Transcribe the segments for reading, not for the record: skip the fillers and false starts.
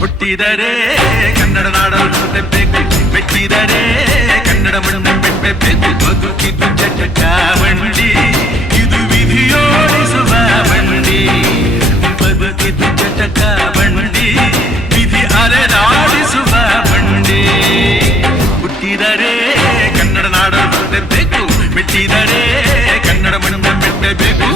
ಹುಟ್ಟಿದರೆ ಕನ್ನಡ ನಾಡಲು ಹುಟ್ಟಬೇಕು, ಮೆಟ್ಟಿದರೆ ಕನ್ನಡ ಮಣ್ಣು ಬಿಟ್ಟಬೇಕು. ಬದುಕಿದ್ದು ಚಟ ಬಂಡಿ, ಇದು ವಿಧಿಯೋಡಿಸುವ ಬಂಡಿ. ಬದುಕಿದ್ದು ಚಟ ಬಂಡಿ, ವಿಧಿ ಅಲೆದಾಡಿಸುವ ಬಂಡಿ. ಹುಟ್ಟಿದರೆ ಕನ್ನಡ ನಾಡಲು ಹುಟ್ಟಬೇಕು, ಮೆಟ್ಟಿದರೆ ಕನ್ನಡ ಮಣ್ಣು ಬಿಟ್ಟಬೇಕು.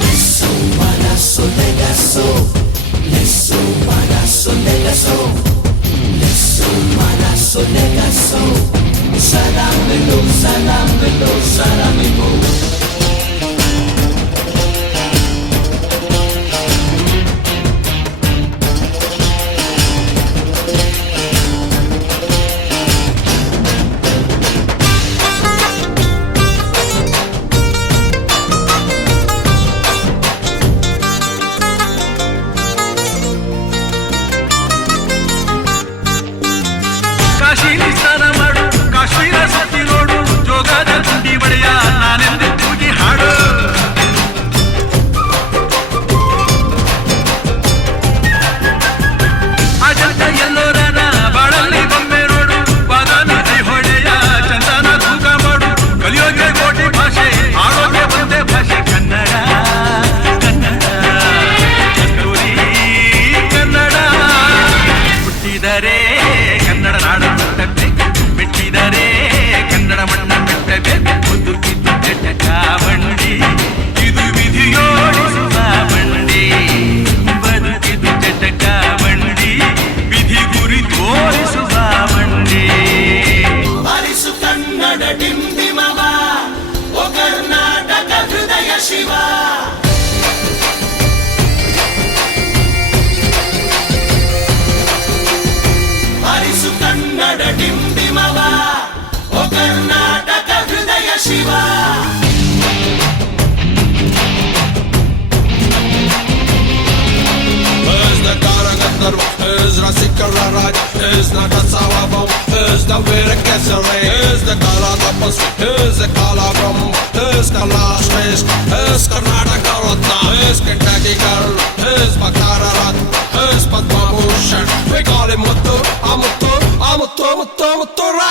ಕಾಶಿಲಿ ಸ್ನಾನ ಮಾಡು, ಕಾಶ್ಮೀರ ಸುತ್ತಿ ನೋಡು, ಜೋಗದ ಗುಂಡಿ ಬಳೆಯ ನಾನೆಂದು ತೂಗಿ ಹಾಡು. ಅಜಂತ ಎಲ್ಲೋರನ ಬಾಳಲ್ಲಿ ಬೊಮ್ಮೆ ನೋಡು, ಬಾದಾಮಿ ಐಹೊಳೆಯ ಚಂದನ ತೂಕ ಮಾಡು. ಕಲಿಯೋಗೆ ಕೋಟಿ ಭಾಷೆ, ಆಡೋಗೆ ಒಂದೇ ಭಾಷೆ ಕನ್ನಡ. ಕನ್ನಡ ಕಸ್ತೂರಿ ಕನ್ನಡ. ಹುಟ್ಟಿದರೆ ಕನ್ನಡ ನಾಡು ಹುಟ್ಟಬೇಕು, ಮೆಟ್ಟಿದರೆ ಕನ್ನಡ ಮಣ್ಣ ಬಿಟ್ಟಬೇಕು. ಬದುಕಿದ್ದು ಚಟ ಬಂಡಿ, ಇದು ವಿಧಿಯೋಡಿಸುವ ಬಂಡಿ. ಬದುಕಿದ್ದು ಚಟ ಬಂಡಿ, ವಿಧಿ ಗುರಿ ತೋರಿಸುವ ಬಂಡಿ. ಬಾರಿಸು ಕನ್ನಡ ಡಿಂಡಿಮವ, ಓ ಕರ್ನಾಟಕ ಹೃದಯ ಶಿವ. ಬಾರಿಸು ಕನ್ನಡ ಡಿಂಡಿಮವ, ಓ ಕರ್ನಾಟಕ ಹೃದಯ Shiva. Hızlı kara gönderme, hızlı sikara rac, hızlı kasavam, hızlı verik keseri, hızlı kara tapas, hızlı kala brom, hızlı laşmış, hızlı Karnataka ratna, hızlı Kentucky girl, hızlı Bakara rat, hızlı Padma Bhushan. We call him Muttu, Amuttu, Amuttu, Muttu, Muttu Rat.